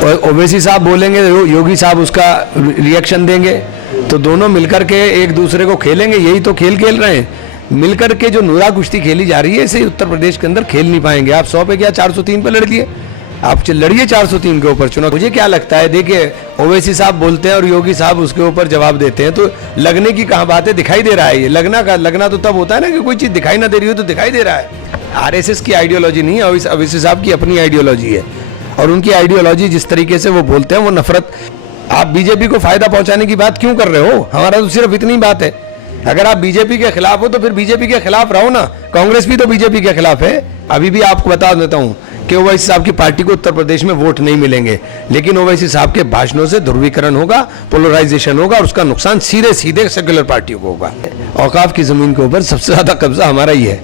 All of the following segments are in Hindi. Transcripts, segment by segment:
ओवैसी साहब बोलेंगे, योगी साहब उसका रिएक्शन देंगे, तो दोनों मिलकर के एक दूसरे को खेलेंगे। यही तो खेल खेल रहे हैं, मिलकर के जो नूरा कुश्ती खेली जा रही है, इसे उत्तर प्रदेश के अंदर खेल नहीं पाएंगे। आप 100 पे क्या 403 पे लड़ लिए, आप लड़िए 403 के ऊपर चुनाव। मुझे क्या लगता है, देखिए ओवैसी साहब बोलते हैं और योगी साहब उसके ऊपर जवाब देते हैं, तो लगने की कहाँ बात है, दिखाई दे रहा है। ये लगना तो तब होता है ना कि कोई चीज़ दिखाई ना दे रही हो तो दिखाई दे रहा है। आरएसएस की आइडियोलॉजी नहीं है, ओवैसी साहब की अपनी आइडियोलॉजी है, और उनकी आइडियोलॉजी जिस तरीके से वो बोलते हैं वो नफरत। आप बीजेपी को फायदा पहुंचाने की बात क्यों कर रहे हो? हमारा तो सिर्फ इतनी बात है, अगर आप बीजेपी के खिलाफ हो तो फिर बीजेपी के खिलाफ रहो ना। कांग्रेस भी तो बीजेपी के खिलाफ है। अभी भी आपको बता देता हूं कि ओवैसी साहब की पार्टी को उत्तर प्रदेश में वोट नहीं मिलेंगे, लेकिन ओवैसी साहब के भाषणों से ध्रुवीकरण होगा, पोलराइजेशन होगा, और उसका नुकसान सीधे सीधे सेक्युलर पार्टियों को होगा। औकाफ की जमीन के ऊपर सबसे ज्यादा कब्जा हमारा ही है,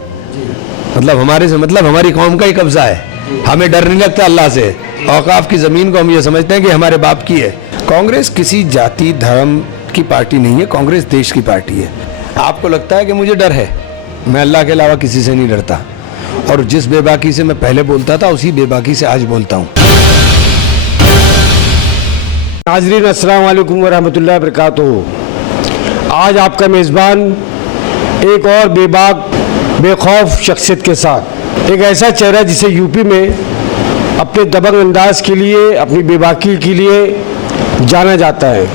मतलब हमारी कौम का ही कब्जा है। हमें डर नहीं लगता अल्लाह से। औकाफ की जमीन को हम ये समझते हैं कि हमारे बाप की है। कांग्रेस किसी जाति धर्म की पार्टी नहीं है, कांग्रेस देश की पार्टी है। आपको लगता है कि मुझे डर है, मैं अल्लाह के अलावा किसी से नहीं डरता, और जिस बेबाकी से मैं पहले बोलता था उसी बेबाकी से आज बोलता हूँ। नाज़रीन, अस्सलाम वालेकुम वरहमतुल्लाहि वबरकातुहू। आज आपका मेज़बान एक और बेबाक बेखौफ शख्सियत के साथ, एक ऐसा चेहरा जिसे यूपी में अपने दबंग अंदाज के लिए, अपनी बेबाकी के लिए जाना जाता है।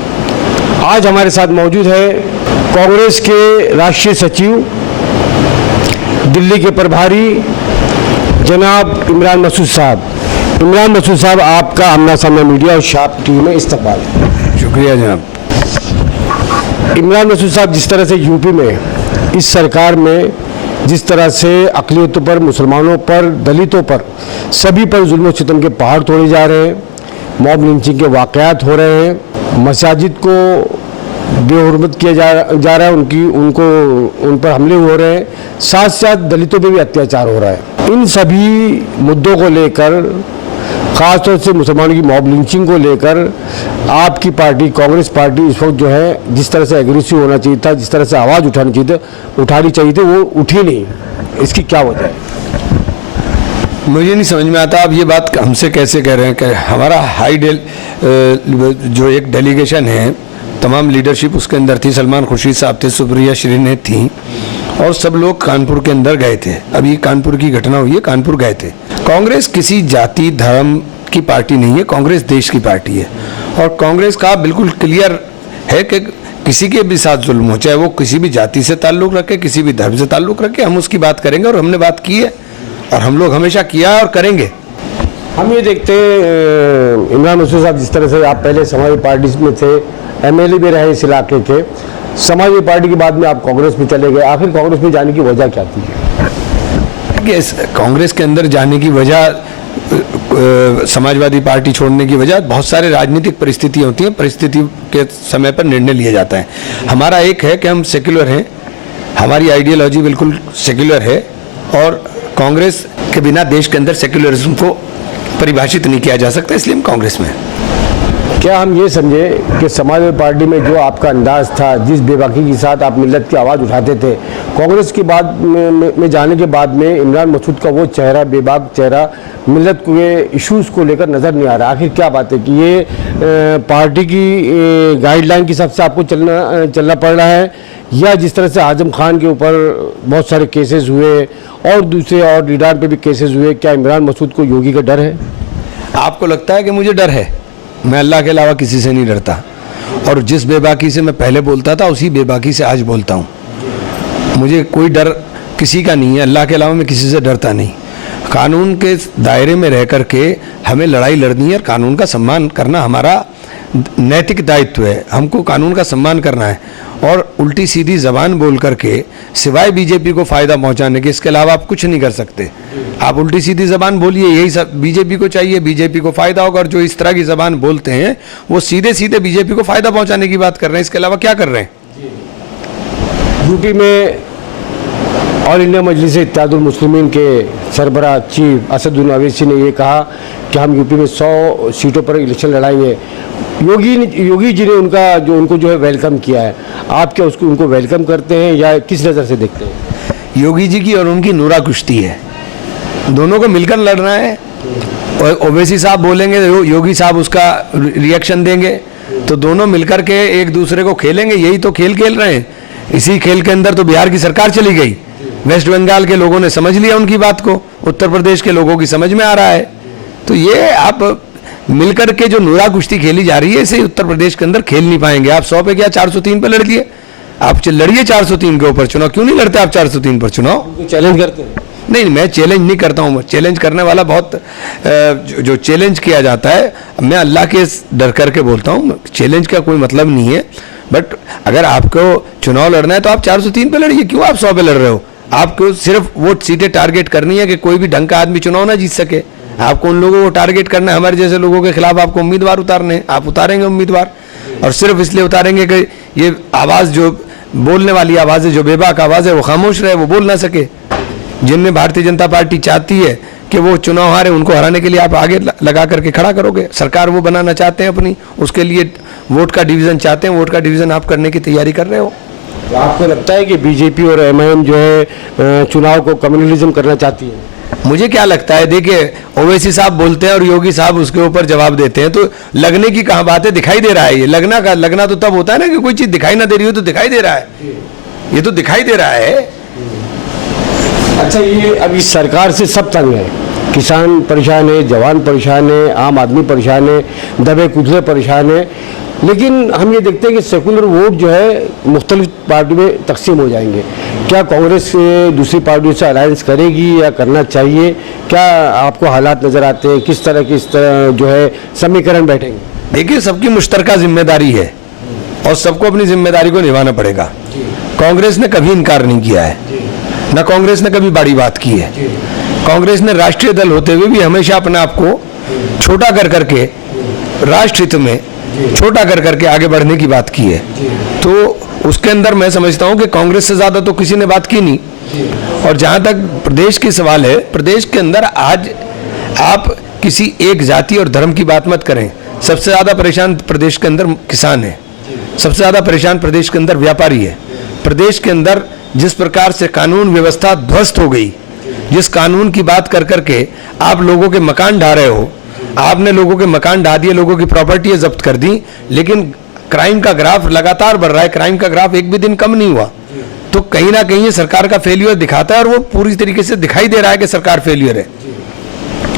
आज हमारे साथ मौजूद है कांग्रेस के राष्ट्रीय सचिव, दिल्ली के प्रभारी जनाब इमरान मसूद साहब। इमरान मसूद साहब, आपका आमना सामना मीडिया और शाप टीवी में इस्तकबाल। शुक्रिया जनाब। इमरान मसूद साहब, जिस तरह से यूपी में इस सरकार में जिस तरह से अक़लियतों पर, मुसलमानों पर, दलितों पर, सभी पर जुल्म और सितम के पहाड़ तोड़े जा रहे हैं, मॉब लिंचिंग के वाक़यात हो रहे हैं, मसाजिद को बेहुरमत किया जा रहा है, उन पर हमले हो रहे हैं, साथ साथ दलितों पर भी अत्याचार हो रहा है। इन सभी मुद्दों को लेकर, ख़ासतौर से मुसलमानों की मॉब लिंचिंग को लेकर, आपकी पार्टी कांग्रेस पार्टी इस वक्त जो है जिस तरह से एग्रेसिव होना चाहिए था, जिस तरह से आवाज़ उठानी चाहिए थी, वो उठी नहीं। इसकी क्या वजह है? मुझे नहीं समझ में आता आप ये बात हमसे कैसे कह रहे हैं कि हमारा जो एक डेलीगेशन है, तमाम लीडरशिप उसके अंदर थी, सलमान खुर्शीद साहब थे, सुप्रिया श्रीने थी, और सब लोग कानपुर के अंदर गए थे। अभी कानपुर की घटना हुई है, कानपुर गए थे। कांग्रेस किसी जाति धर्म की पार्टी नहीं है, कांग्रेस देश की पार्टी है, और कांग्रेस का बिल्कुल क्लियर है कि किसी के भी साथ जुल्म हो, चाहे वो किसी भी जाति से ताल्लुक़ रखे, किसी भी धर्म से ताल्लुक़ रखे, हम उसकी बात करेंगे, और हमने बात की है, और हम लोग हमेशा किया और करेंगे। हम ये देखते हैं इमरान मसूद साहब, जिस तरह से आप पहले समाजवादी पार्टी में थे, एमएलए भी रहे इस इलाके के, समाजवादी पार्टी के बाद में आप कांग्रेस में चले गए, आखिर कांग्रेस में जाने की वजह क्या थी? कांग्रेस के अंदर जाने की वजह, समाजवादी पार्टी छोड़ने की वजह बहुत सारे राजनीतिक परिस्थितियाँ होती हैं, परिस्थिति के समय पर निर्णय लिया जाता है। हमारा एक है कि हम सेक्युलर हैं, हमारी आइडियोलॉजी बिल्कुल सेक्युलर है, और कांग्रेस के बिना देश के अंदर सेक्युलरिज्म को परिभाषित नहीं किया जा सकता, इसलिए हम कांग्रेस में हैं। क्या हम ये समझे कि समाजवादी पार्टी में जो आपका अंदाज था, जिस बेबाकी के साथ आप मिल्लत की आवाज़ उठाते थे, कांग्रेस के बाद में जाने के बाद में इमरान मसूद का वो चेहरा, बेबाक चेहरा, मिल्लत के इश्यूज़ को लेकर नज़र नहीं आ रहा? आखिर क्या बात है कि ये पार्टी की गाइडलाइन के हिसाब से आपको चलना पड़ रहा है, या जिस तरह से आजम खान के ऊपर बहुत सारे केसेस हुए और दूसरे और लीडर पे भी केसेस हुए, क्या इमरान मसूद को योगी का डर है? आपको लगता है कि मुझे डर है, मैं अल्लाह के अलावा किसी से नहीं डरता, और जिस बेबाकी से मैं पहले बोलता था उसी बेबाकी से आज बोलता हूँ। मुझे कोई डर किसी का नहीं है, अल्लाह के अलावा मैं किसी से डरता नहीं। कानून के दायरे में रह कर के हमें लड़ाई लड़नी है, और कानून का सम्मान करना हमारा नैतिक दायित्व है। हमको कानून का सम्मान करना है, और उल्टी सीधी ज़बान बोल करके सिवाय बीजेपी को फ़ायदा पहुंचाने के, इसके अलावा आप कुछ नहीं कर सकते। आप उल्टी सीधी ज़बान बोलिए, यही सब बीजेपी को चाहिए, बीजेपी को फ़ायदा होगा, और जो इस तरह की ज़बान बोलते हैं वो सीधे सीधे बीजेपी को फ़ायदा पहुंचाने की बात कर रहे हैं, इसके अलावा क्या कर रहे हैं? यूपी में ऑल इंडिया मजलिस इत्तेहादुल मुस्लिमीन के सरबराह चीफ असदुद्दीन ओवैसी ने ये कहा कि हम यूपी में 100 सीटों पर इलेक्शन लड़ाएंगे। योगी जी ने उनको जो है वेलकम किया है। आप क्या उनको वेलकम करते हैं, या किस नज़र से देखते हैं? योगी जी की और उनकी नूरा कुश्ती है, दोनों को मिलकर लड़ना है, और ओवैसी साहब बोलेंगे योगी साहब उसका रिएक्शन देंगे, तो दोनों मिलकर के एक दूसरे को खेलेंगे। यही तो खेल खेल रहे हैं। इसी खेल के अंदर तो बिहार की सरकार चली गई, वेस्ट बंगाल के लोगों ने समझ लिया उनकी बात को, उत्तर प्रदेश के लोगों की समझ में आ रहा है। तो ये आप मिलकर के जो नूरा कुश्ती खेली जा रही है, इसे उत्तर प्रदेश के अंदर खेल नहीं पाएंगे। आप 100 पे क्या 403 पे लड़ लिए? आप लड़िए 403 के ऊपर चुनाव, क्यों नहीं लड़ते आप 403 पर चुनाव? चैलेंज करते हैं? नहीं, मैं चैलेंज नहीं करता हूँ। चैलेंज करने वाला बहुत जो चैलेंज किया जाता है, मैं अल्लाह के डर करके बोलता हूँ, चैलेंज का कोई मतलब नहीं है। बट अगर आपको चुनाव लड़ना है तो आप 403 पे लड़िए, क्यों आप 100 पे लड़ रहे हो? आपको सिर्फ वो सीटें टारगेट करनी है कि कोई भी ढंग का आदमी चुनाव ना जीत सके। आपको उन लोगों को टारगेट करना है, हमारे जैसे लोगों के खिलाफ आपको उम्मीदवार उतारने हैं। आप उतारेंगे उम्मीदवार, और सिर्फ इसलिए उतारेंगे कि ये आवाज़ जो बोलने वाली आवाज़ है, जो बेबाक आवाज़ है, वो खामोश रहे, वो बोल ना सके। जिनमें भारतीय जनता पार्टी चाहती है कि वो चुनाव हारे, उनको हराने के लिए आप आगे लगा करके खड़ा करोगे। सरकार वो बनाना चाहते हैं अपनी, उसके लिए वोट का डिवीज़न चाहते हैं। वोट का डिवीज़न आप करने की तैयारी कर रहे हो। तो आपको लगता है कि बीजेपी और एमआईएम जो है चुनाव को कम्युनलिज्म करना चाहती है? मुझे क्या लगता है, देखिए ओवैसी साहब बोलते हैं और योगी साहब उसके ऊपर जवाब देते हैं, तो लगने की कहाँ बात है? दिखाई दे रहा है। ये लगना तो तब होता है ना कि कोई चीज़ दिखाई ना दे रही हो, तो दिखाई दे रहा है। ये तो दिखाई दे रहा है। अच्छा, ये अब इस सरकार से सब तंग है, किसान परेशान है, जवान परेशान है, आम आदमी परेशान है, दबे कुचले परेशान है, लेकिन हम ये देखते हैं कि सेकुलर वोट जो है मुख्तलिफ पार्टी में तकसीम हो जाएंगे। क्या कांग्रेस दूसरी पार्टियों से अलायंस करेगी या करना चाहिए? क्या आपको हालात नज़र आते हैं? किस तरह जो है समीकरण बैठेंगे? देखिए, सबकी मुश्तरका जिम्मेदारी है और सबको अपनी जिम्मेदारी को निभाना पड़ेगा। कांग्रेस ने कभी इनकार नहीं किया है, न कांग्रेस ने कभी बड़ी बात की है। कांग्रेस ने राष्ट्रीय दल होते हुए भी हमेशा अपने आप को छोटा कर करके, राष्ट्र हित में छोटा कर करके आगे बढ़ने की बात की है। तो उसके अंदर मैं समझता हूं कि कांग्रेस से ज़्यादा तो किसी ने बात की नहीं। और जहां तक प्रदेश की सवाल है, प्रदेश के अंदर आज आप किसी एक जाति और धर्म की बात मत करें। सबसे ज़्यादा परेशान प्रदेश के अंदर किसान है, सबसे ज़्यादा परेशान प्रदेश के अंदर व्यापारी है। प्रदेश के अंदर जिस प्रकार से कानून व्यवस्था ध्वस्त हो गई, जिस कानून की बात कर करके आप लोगों के मकान ढा रहे हो, आपने लोगों के मकान ढा दिए, लोगों की प्रॉपर्टी जब्त कर दी, लेकिन क्राइम का ग्राफ लगातार बढ़ रहा है। क्राइम का ग्राफ एक भी दिन कम नहीं हुआ। तो कहीं ना कहीं ये सरकार का फेल्यूर दिखाता है, और वो पूरी तरीके से दिखाई दे रहा है कि सरकार फेल्यूर है।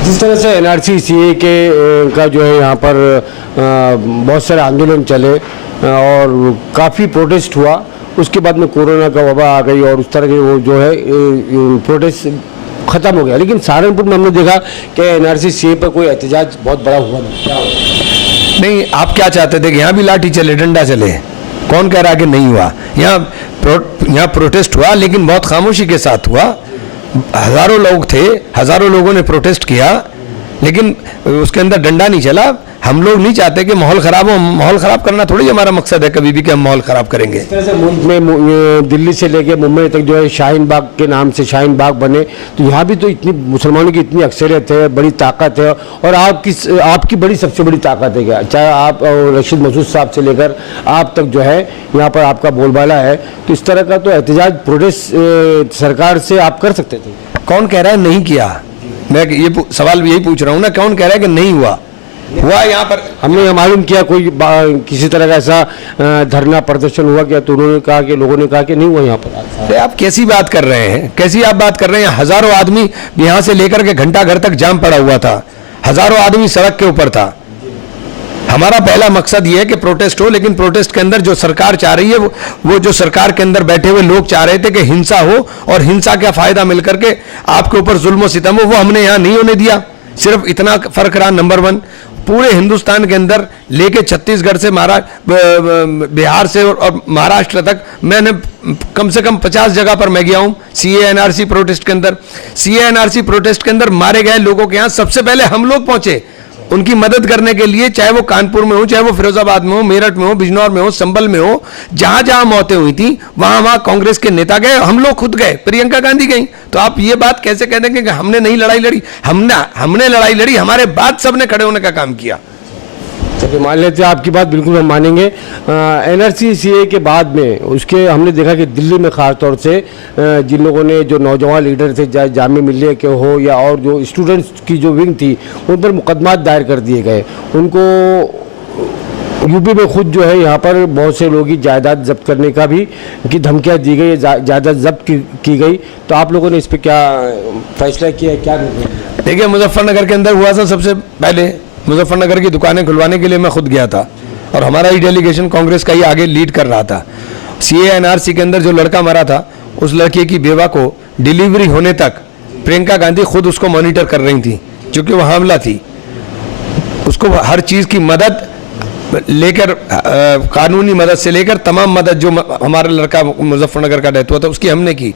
जिस तरह से एनआरसी सीए का जो है यहाँ पर बहुत सारे आंदोलन चले और काफ़ी प्रोटेस्ट हुआ, उसके बाद में कोरोना का वबा आ गई और उस तरह के वो जो है प्रोटेस्ट ख़त्म हो गया। लेकिन सहारनपुर में हमने देखा कि एनआरसी सीए पर कोई एहतजाज बहुत बड़ा हुआ नहीं। आप क्या चाहते थे कि यहाँ भी लाठी चले, डंडा चले? कौन कह रहा कि नहीं हुआ? यहाँ प्रोटेस्ट हुआ, लेकिन बहुत खामोशी के साथ हुआ। हजारों लोग थे, हजारों लोगों ने प्रोटेस्ट किया, लेकिन उसके अंदर डंडा नहीं चला। हम लोग नहीं चाहते कि माहौल खराब हो। माहौल खराब करना थोड़ी हमारा मकसद है कभी भी कि हम माहौल खराब करेंगे। इस तरह से मुल्क में दिल्ली से लेके मुंबई तक जो है शाहीन बाग के नाम से शाहीन बाग बने, तो यहाँ भी तो इतनी मुसलमानों की इतनी अक्सरियत है, बड़ी ताकत है, और आपकी बड़ी सबसे बड़ी ताकत है क्या? चाहे आप रशीद मसूद साहब से लेकर आप तक जो है यहाँ पर आपका बोलबाला है, तो इस तरह का तो एहतजाज प्रोटेस्ट सरकार से आप कर सकते थे। कौन कह रहा है नहीं किया? मैं ये सवाल भी यही पूछ रहा हूँ ना, कौन कह रहा है कि नहीं हुआ? हुआ। यहाँ पर हमने मालूम किया कोई किसी तरह का ऐसा धरना प्रदर्शन हुआ क्या? तो उन्होंने कहा कि लोगों ने कहा कि नहीं हुआ यहाँ पर। अरे आप कैसी बात कर रहे हैं? कैसी आप बात कर रहे हैं? हजारों आदमी यहाँ से लेकर के घंटा घर तक जाम पड़ा हुआ था, हजारों आदमी सड़क के ऊपर था। हमारा पहला मकसद ये है कि प्रोटेस्ट हो, लेकिन प्रोटेस्ट के अंदर जो सरकार चाह रही है, वो जो सरकार के अंदर बैठे हुए लोग चाह रहे थे कि हिंसा हो, और हिंसा का फायदा मिलकर के आपके ऊपर जुल्म सितम हो, वो हमने यहाँ नहीं होने दिया। सिर्फ इतना फर्क रहा। नंबर 1, पूरे हिंदुस्तान के अंदर लेके छत्तीसगढ़ से बिहार से और महाराष्ट्र तक मैंने कम से कम 50 जगह पर मैं गया हूँ सीए एनआरसी प्रोटेस्ट के अंदर। सीए एनआरसी प्रोटेस्ट के अंदर मारे गए लोगों के यहाँ सबसे पहले हम लोग पहुंचे उनकी मदद करने के लिए, चाहे वो कानपुर में हो, चाहे वो फिरोजाबाद में हो, मेरठ में हो, बिजनौर में हो, संभल में हो, जहां जहां मौतें हुई थी वहां कांग्रेस के नेता गए, हम लोग खुद गए, प्रियंका गांधी गई। तो आप ये बात कैसे कह देंगे कि हमने नहीं लड़ाई लड़ी? हमने लड़ाई लड़ी, हमारे बाद सबने खड़े होने का काम किया। चलिए मान लेते हैं, आपकी बात बिल्कुल हम मानेंगे। एनआरसी सीए के बाद में उसके हमने देखा कि दिल्ली में ख़ास तौर से जिन लोगों ने, जो नौजवान लीडर थे, चाहे जामिया मिल्लिया के हो या और जो स्टूडेंट्स की जो विंग थी, उन पर मुकदमात दायर कर दिए गए। उनको यूपी में खुद जो है यहाँ पर बहुत से लोगों की जायदाद जब्त करने का भी की धमकियाँ दी गई, जायदाद जब्त की गई। तो आप लोगों ने इस पर क्या फैसला किया, क्या? देखिए, मुजफ्फरनगर के अंदर हुआ था, सबसे पहले मुजफ्फरनगर की दुकानें खुलवाने के लिए मैं खुद गया था और हमारा ही डेलीगेशन कांग्रेस का ही आगे लीड कर रहा था। सीए एनआरसी के अंदर जो लड़का मरा था, उस लड़के की बेवा को डिलीवरी होने तक प्रियंका गांधी खुद उसको मॉनिटर कर रही थी, क्योंकि वो हामला थी। उसको हर चीज़ की मदद लेकर, कानूनी मदद से लेकर तमाम मदद, जो हमारा लड़का मुजफ्फरनगर का डेथ हुआ था उसकी हमने की।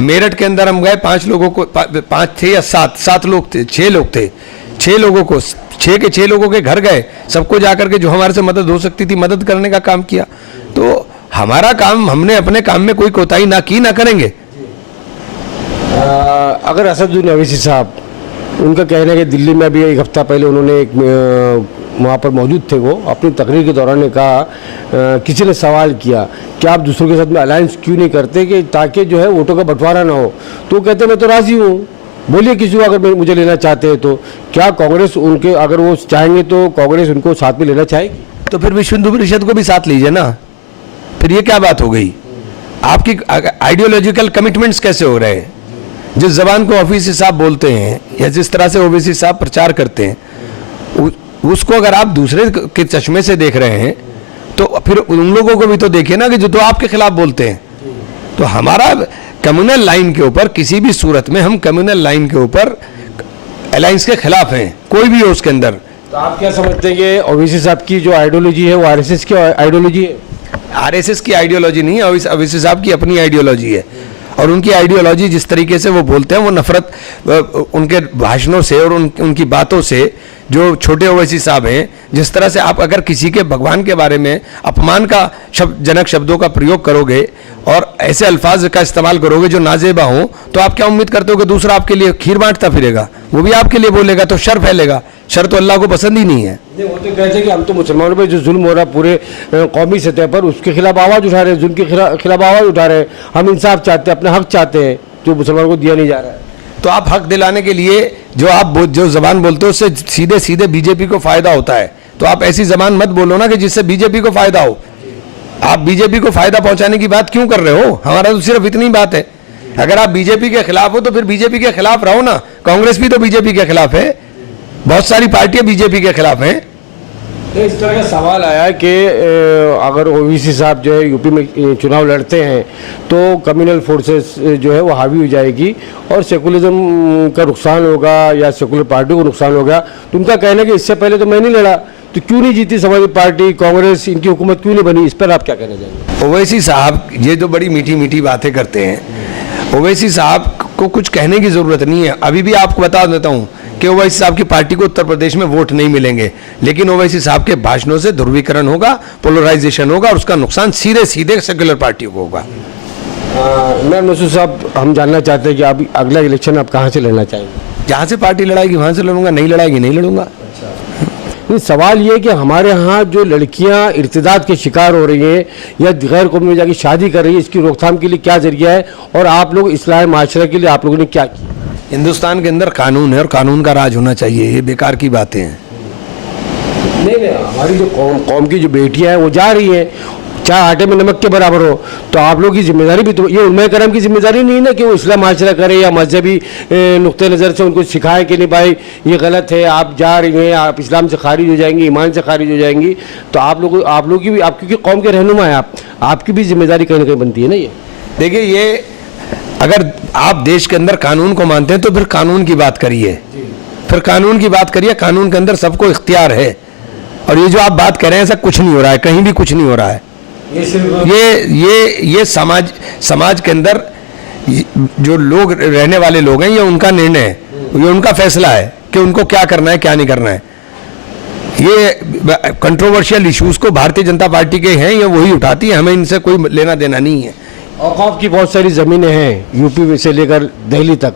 मेरठ के अंदर हम गए, 5 लोगों को, 5 थे या 7 लोग थे, 6 लोग थे, 6 लोगों को, 6 के 6 लोगों के घर गए, सबको जाकर के जो हमारे से मदद हो सकती थी मदद करने का काम किया। तो हमारा काम, हमने अपने काम में कोई कोताही ना की, ना करेंगे। अगर असदुद्दीन अवैसी साहब, उनका कहना है कि दिल्ली में अभी 1 हफ्ता पहले उन्होंने एक वहाँ पर मौजूद थे, वो अपनी तकरीर के दौरान ने कहा, किसी ने सवाल किया कि आप दूसरों के साथ में अलायंस क्यों नहीं करते कि ताकि जो है वोटों का बंटवारा ना हो। तो कहते मैं तो राज़ी हूँ, बोलिए किसी को अगर मुझे लेना चाहते हैं तो। क्या कांग्रेस उनके, अगर वो चाहेंगे तो कांग्रेस उनको साथ में लेना चाहेगी? तो फिर विश्व हिंदू परिषद को भी साथ लीजिए ना, फिर ये क्या बात हो गई? आपकी आइडियोलॉजिकल कमिटमेंट्स कैसे हो रहे हैं? जिस जबान को ओवैसी साहब बोलते हैं या जिस तरह से ओवैसी साहब प्रचार करते हैं, उसको अगर आप दूसरे के चश्मे से देख रहे हैं तो फिर उन लोगों को भी तो देखिए ना कि जो तो आपके खिलाफ बोलते हैं। तो हमारा कम्युनल लाइन के ऊपर, किसी भी सूरत में हम कम्युनल लाइन के ऊपर अलायंस के खिलाफ हैं, कोई भी हो उसके अंदर। तो आप क्या समझते हैं कि ओवैसी साहब की जो आइडियोलॉजी है वो आरएसएस की आइडियोलॉजी है? आरएसएस की आइडियोलॉजी नहीं है, ओवैसी साहब की अपनी आइडियोलॉजी है। और उनकी आइडियोलॉजी जिस तरीके से वो बोलते हैं, वो नफरत उनके भाषणों से और उनकी बातों से, जो छोटे ओवैसी साहब हैं, जिस तरह से आप अगर किसी के भगवान के बारे में अपमान का जनक शब्दों का प्रयोग करोगे और ऐसे अल्फाज का इस्तेमाल करोगे जो नाजेबा हो, तो आप क्या उम्मीद करते हो कि दूसरा आपके लिए खीर बांटता फिरेगा? वो भी आपके लिए बोलेगा तो शर फैलेगा। शर तो अल्लाह को पसंद ही नहीं है। वो तो कहते हैं कि हम तो मुसलमानों पर जो जुल्म हो रहा है पूरे कौमी सतह पर, उसके खिलाफ आवाज़ उठा रहे हैं, जुल्म के खिलाफ आवाज़ उठा रहे हैं। हम इंसाफ चाहते हैं, अपना हक चाहते हैं जो मुसलमानों को दिया नहीं जा रहा है। तो आप हक दिलाने के लिए जो जबान बोलते हो उससे सीधे सीधे बीजेपी को फायदा होता है। तो आप ऐसी जबान मत बोलो ना कि जिससे बीजेपी को फायदा हो। आप बीजेपी को फायदा पहुंचाने की बात क्यों कर रहे हो? हमारा तो सिर्फ इतनी बात है, अगर आप बीजेपी के खिलाफ हो तो फिर बीजेपी के खिलाफ रहो ना। कांग्रेस भी तो बीजेपी के खिलाफ है, बहुत सारी पार्टियां बीजेपी के खिलाफ हैं। तो इस तरह का सवाल आया कि अगर ओवैसी साहब जो है यूपी में चुनाव लड़ते हैं तो कम्युनल फोर्सेस जो है वो हावी हो जाएगी और सेकुलरिज्म का नुकसान होगा या सेकुलर पार्टी को नुकसान होगा। तो उनका कहना है कि इससे पहले तो मैं नहीं लड़ा, तो क्यों नहीं जीती समाजवादी पार्टी, कांग्रेस, इनकी हुकूमत क्यों नहीं बनी? इस पर आप क्या कहना चाहेंगे? ओवैसी साहब ये जो बड़ी मीठी मीठी बातें करते हैं, ओवैसी साहब को कुछ कहने की ज़रूरत नहीं है। अभी भी आपको बता देता हूँ कि ओवैसी साहब की पार्टी को उत्तर प्रदेश में वोट नहीं मिलेंगे, लेकिन ओवैसी साहब के भाषणों से ध्रुवीकरण होगा, पोलराइजेशन होगा और उसका नुकसान सीधे सीधे सेक्युलर पार्टियों को होगा। इमरान मसूद साहब, हम जानना चाहते हैं कि आप अगला इलेक्शन आप कहाँ से लड़ना चाहेंगे? जहाँ से पार्टी लड़ाएगी वहाँ से लड़ूंगा, नहीं लड़ाएगी नहीं लड़ूंगा। सवाल ये कि हमारे यहाँ जो लड़कियाँ इर्तिदाद के शिकार हो रही हैं या गैर कौम में जाके शादी कर रही है, इसकी रोकथाम के लिए क्या जरिया है और आप लोग इस्लाह माशरा के लिए आप लोगों ने क्या किया? हिंदुस्तान के अंदर कानून है और कानून का राज होना चाहिए, ये बेकार की बातें हैं। नहीं, हमारी जो कौम की जो बेटियां हैं वो जा रही हैं, चाहे आटे में नमक के बराबर हो, तो आप लोग की जिम्मेदारी भी तो, ये उलमा करम की जिम्मेदारी नहीं है ना कि वो इस्लाम माशरा करे या मजहबी नुक्ते नज़र से उनको सिखाए कि नहीं भाई ये गलत है, आप जा रही हैं, आप इस्लाम से खारिज हो जाएंगी, ईमान से खारिज हो जाएंगी। तो आप लोग की भी, आप क्योंकि कौम के रहनुमा है, आपकी भी जिम्मेदारी कहीं ना कहीं बनती है ना। ये देखिए, ये अगर आप देश के अंदर कानून को मानते हैं तो फिर कानून की बात करिए, फिर कानून की बात करिए। कानून के अंदर सबको इख्तियार है और ये जो आप बात कर रहे हैं ऐसा कुछ नहीं हो रहा है, कहीं भी कुछ नहीं हो रहा है। ये समाज के अंदर जो लोग रहने वाले लोग हैं, ये उनका निर्णय है, ये उनका फैसला है कि उनको क्या करना है क्या नहीं करना है। ये कंट्रोवर्शियल इश्यूज को भारतीय जनता पार्टी के हैं, ये वही उठाती है, हमें इनसे कोई लेना देना नहीं है। औकाफ की बहुत सारी ज़मीनें हैं यूपी में से लेकर दिल्ली तक,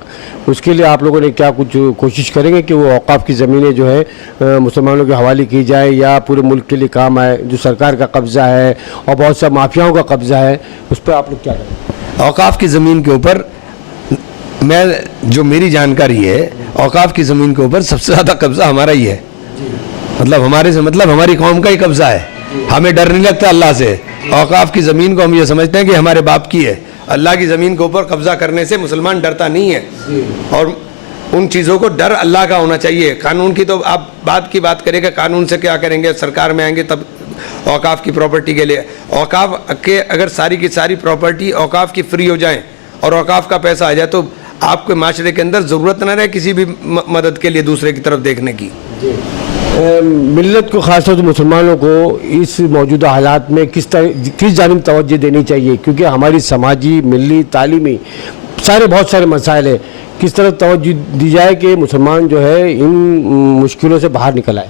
उसके लिए आप लोगों ने क्या कुछ कोशिश करेंगे कि वो औकाफ की ज़मीनें जो है मुसलमानों के हवाले की जाए या पूरे मुल्क के लिए काम आए? जो सरकार का कब्ज़ा है और बहुत सा माफियाओं का कब्ज़ा है, उस पर आप लोग क्या करेंगे? औकाफ की ज़मीन के ऊपर जो मेरी जानकारी है, औकाफ की ज़मीन के ऊपर सबसे ज़्यादा कब्ज़ा हमारा ही है। मतलब हमारे से मतलब हमारी कौम का ही कब्ज़ा है। हमें डर नहीं लगता अल्लाह से। औकाफ की ज़मीन को हम ये समझते हैं कि हमारे बाप की है। अल्लाह की ज़मीन के ऊपर कब्ज़ा करने से मुसलमान डरता नहीं है। और उन चीज़ों को डर अल्लाह का होना चाहिए। कानून की तो आप बात करेंगे, कानून से क्या करेंगे, सरकार में आएंगे तब औकाफ की प्रॉपर्टी के लिए। औकाफ के अगर सारी की सारी प्रॉपर्टी औकाफ की फ्री हो जाए और औकाफ का पैसा आ जाए तो आपके माशरे के अंदर ज़रूरत न रहे किसी भी मदद के लिए दूसरे की तरफ देखने की। मिल्लत को, खासतौर से मुसलमानों को इस मौजूदा हालात में किस जानिब तवज्जो देनी चाहिए? क्योंकि हमारी समाजी, मिली, तालीमी बहुत सारे मसाइल हैं। किस तरह तवज्जो दी जाए कि मुसलमान जो है इन मुश्किलों से बाहर निकल आए?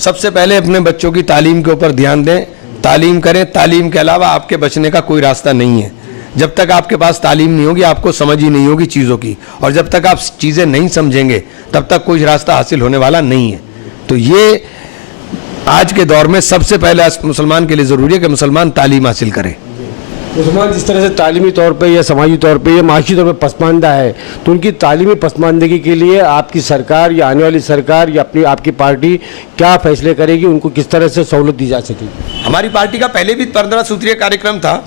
सबसे पहले अपने बच्चों की तालीम के ऊपर ध्यान दें, तालीम करें। तालीम के अलावा आपके बचने का कोई रास्ता नहीं है। जब तक आपके पास तालीम नहीं होगी, आपको समझ ही नहीं होगी चीज़ों की, और जब तक आप चीज़ें नहीं समझेंगे तब तक कोई रास्ता हासिल होने वाला नहीं है। तो ये आज के दौर में सबसे पहले मुसलमान के लिए ज़रूरी है कि मुसलमान तालीम हासिल करें। मुसलमान जिस तरह से तालीमी तौर पे या समाजी तौर पे या माशी तौर पे पसमानदा है, तो उनकी तालीमी पसमानदगी के लिए आपकी सरकार या आने वाली सरकार या आपकी पार्टी क्या फैसले करेगी? उनको किस तरह से सहूलत दी जा सकेगी? हमारी पार्टी का पहले भी 15 सूत्रीय कार्यक्रम था।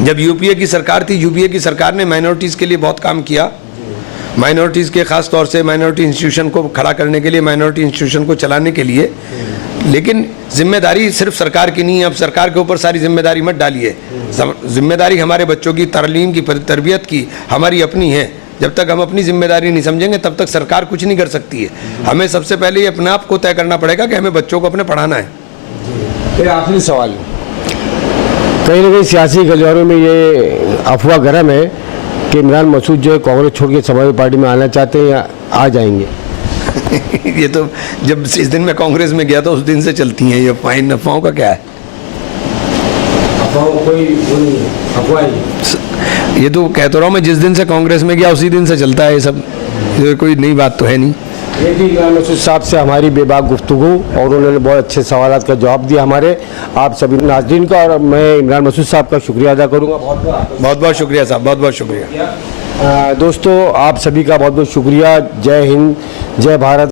जब यूपीए की सरकार थी, यूपीए की सरकार ने माइनॉरिटीज़ के लिए बहुत काम किया। माइनॉरिटीज़ के ख़ास तौर से माइनॉरिटी इंस्टीट्यूशन को खड़ा करने के लिए, माइनॉरिटी इंस्टीट्यूशन को चलाने के लिए। लेकिन जिम्मेदारी सिर्फ सरकार की नहीं है। अब सरकार के ऊपर सारी जिम्मेदारी मत डालिए। जिम्मेदारी हमारे बच्चों की तालीम की, तरबियत की हमारी अपनी है। जब तक हम अपनी जिम्मेदारी नहीं समझेंगे तब तक सरकार कुछ नहीं कर सकती है। हमें सबसे पहले ये अपने आप को तय करना पड़ेगा कि हमें बच्चों को अपने पढ़ाना है। फिर आखिरी सवाल, कहीं ना कहीं सियासी गलियारों में ये अफवाह गरम है कि इमरान मसूद जो है कांग्रेस छोड़ के समाजवादी पार्टी में आना चाहते हैं या आ जाएंगे? ये तो जब इस दिन मैं कांग्रेस में गया था उस दिन से चलती हैं ये अफवाहों का क्या है? अफवाह ये तो कहता रहा हूँ मैं, जिस दिन से कांग्रेस में गया उसी दिन से चलता है ये सब। ये कोई नई बात तो है नहीं। ये थी इमरान मसूद साहब से हमारी बेबाक गुफ्तगू, और उन्होंने बहुत अच्छे सवालात का जवाब दिया हमारे आप सभी नाज़रीन का। और मैं इमरान मसूद साहब का शुक्रिया अदा करूँगा। बहुत बहुत शुक्रिया साहब, बहुत बहुत शुक्रिया। दोस्तों, आप सभी का बहुत बहुत शुक्रिया। जय हिंद, जय भारत।